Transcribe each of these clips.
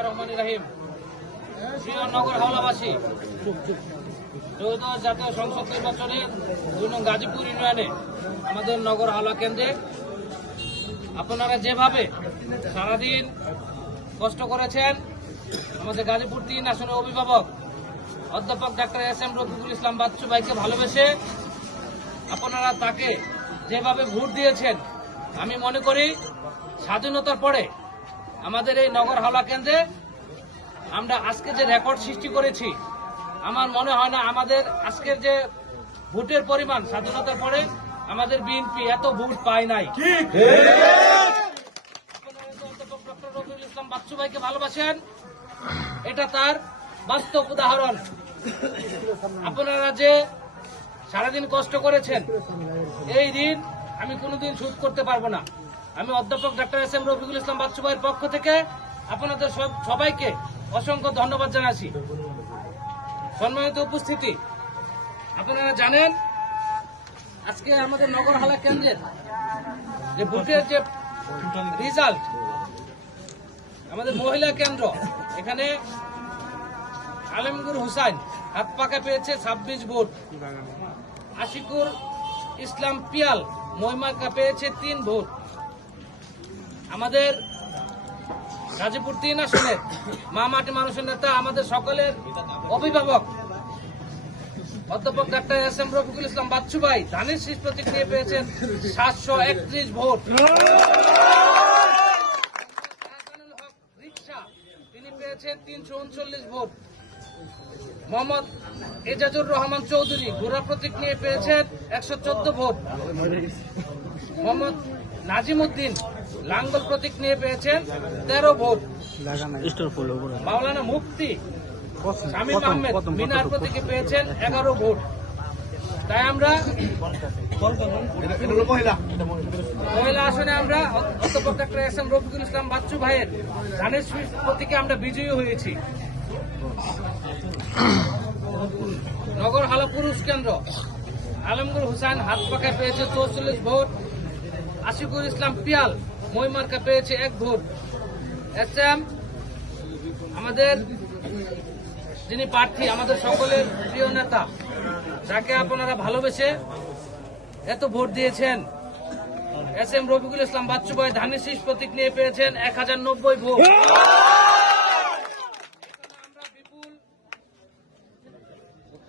বিসমিল্লাহির রহমানির রহিম। প্রিয় নগর হাওলাবাসী, ত্রয়োদশ জাতীয় সংসদ নির্বাচনে ২ নং গাজীপুর ইউনিয়নে আমাদের নগর হাওলা কেন্দ্রে আপনারা যেভাবে সারাদিন কষ্ট করেছেন, আমাদের গাজীপুর ৩ আসনের অভিভাবক অধ্যাপক ডাক্তার এস.এম. রফিকুল ইসলাম বাচ্চু ভাইকে ভালোবেসে আপনারা তাকে যেভাবে ভোট দিয়েছেন, আমি মনে করি স্বাধীনতার পরে আমাদের এই নগর হাওলা কেন্দ্রে আমরা আজকে যে রেকর্ড সৃষ্টি করেছি, আমার মনে হয় না আমাদের আজকের যে ভোটের পরিমাণ স্বাধীনতার পরে আমাদের বিএনপি এত ভোট পায় নাই। অধ্যাপক ডক্টর রফিকুল ইসলাম বাচ্চু ভাইকে ভালোবাসেন, এটা তার বাস্তব উদাহরণ। আপনারা যে সারাদিন কষ্ট করেছেন, এই ঋণ আমি কোনোদিন শোধ করতে পারবো না। আমি অধ্যাপক ডাক্তার এস.এম. রফিকুল ইসলাম বাচ্চু ভাইয়ের পক্ষ থেকে আপনাদের সবাইকে অসংখ্য ধন্যবাদ জানাচ্ছি। সম্মানিত উপস্থিতি, আপনারা জানেন আজকে আমাদের নগর হাওলা কেন্দ্রের যে ভোটের যে রেজাল্ট, আমাদের মহিলা কেন্দ্র, এখানে আলমগীর হুসাইন হাত পাকা পেয়েছে 26 ভোট, আশিকুর ইসলাম পিয়াল মহিমাকা পেয়েছে 3 ভোট। আমাদের গাজীপুর ৩ আসনের মা মাটি মানুষের নেতা, আমাদের সকলের অভিভাবক অধ্যাপক ডাক্তার এস.এম. রফিকুল ইসলাম বাচ্চু ভাই ধানের শীষ প্রতীক নিয়ে পেয়েছেন 731 ভোট। রিক্সা তিনি পেয়েছেন 339 ভোট। মোহাম্মদ এজাজুর রহমান চৌধুরী ঘোড়া প্রতীক নিয়ে পেয়েছেন 114 ভোট। মোহাম্মদ নাজিমউদ্দিন লাঙ্গল প্রতীক নিয়ে পেয়েছেন 13 ভোট। মাওলানা মুফতি শামীম আহমেদ মিনার প্রতীকে পেয়েছেন 11 ভোট। তাই আমরা মহিলা আসনে আমরা অধ্যাপক ডাক্তার এস.এম. রফিকুল ইসলাম বাচ্চু ভাইয়ের ধানের শীষ প্রতীকে আমরা বিজয়ী হয়েছি। নগর হাওলা পুরুষ কেন্দ্র আলমগীর হুসাইন হাত পাকা পেয়েছে 44 ভোট। আশিকুর ইসলাম পিয়াল মহিমার্কা পেয়েছে 1 ভোট। এস.এম. আমাদের যিনি প্রার্থী, আমাদের সকলের প্রিয় নেতা, যাকে আপনারা ভালোবেসে এত ভোট দিয়েছেন, এস.এম. রফিকুল ইসলাম বাচ্চু ভাই ধানের শীষ প্রতীক নিয়ে পেয়েছেন 1090 ভোট। আমরা বিপুল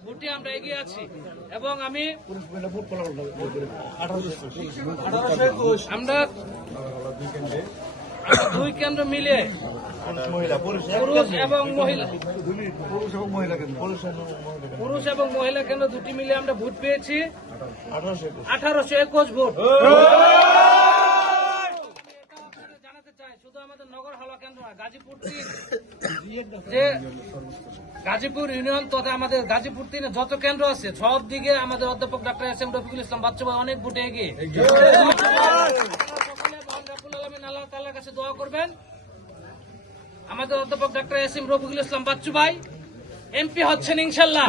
ভোটে আমরা এগিয়ে আছি এবং আমি আমরা 2 কেন্দ্র মিলে পুরুষ এবং মহিলা কেন্দ্র দুটি মিলে আমরা ভোট পেয়েছি 1821 ভোট। জানাতে চাই, শুধু আমাদের নগর হাওলা কেন্দ্র না, গাজীপুর 3 যে গাজীপুর ইউনিয়ন তথা আমাদের গাজীপুর 3 যত কেন্দ্র আছে, সব দিকে আমাদের অধ্যাপক ডাক্তার এস.এম. রফিকুল ইসলাম বাচ্চু ভাই অনেক ভোটে এগিয়ে। আল্লাহ তাআলার কাছে দোয়া করবেন আমাদের অধ্যাপক ডাক্তার এস.এম. রফিকুল ইসলাম বাচ্চু ভাই এমপি হচ্ছেন ইনশাআল্লাহ।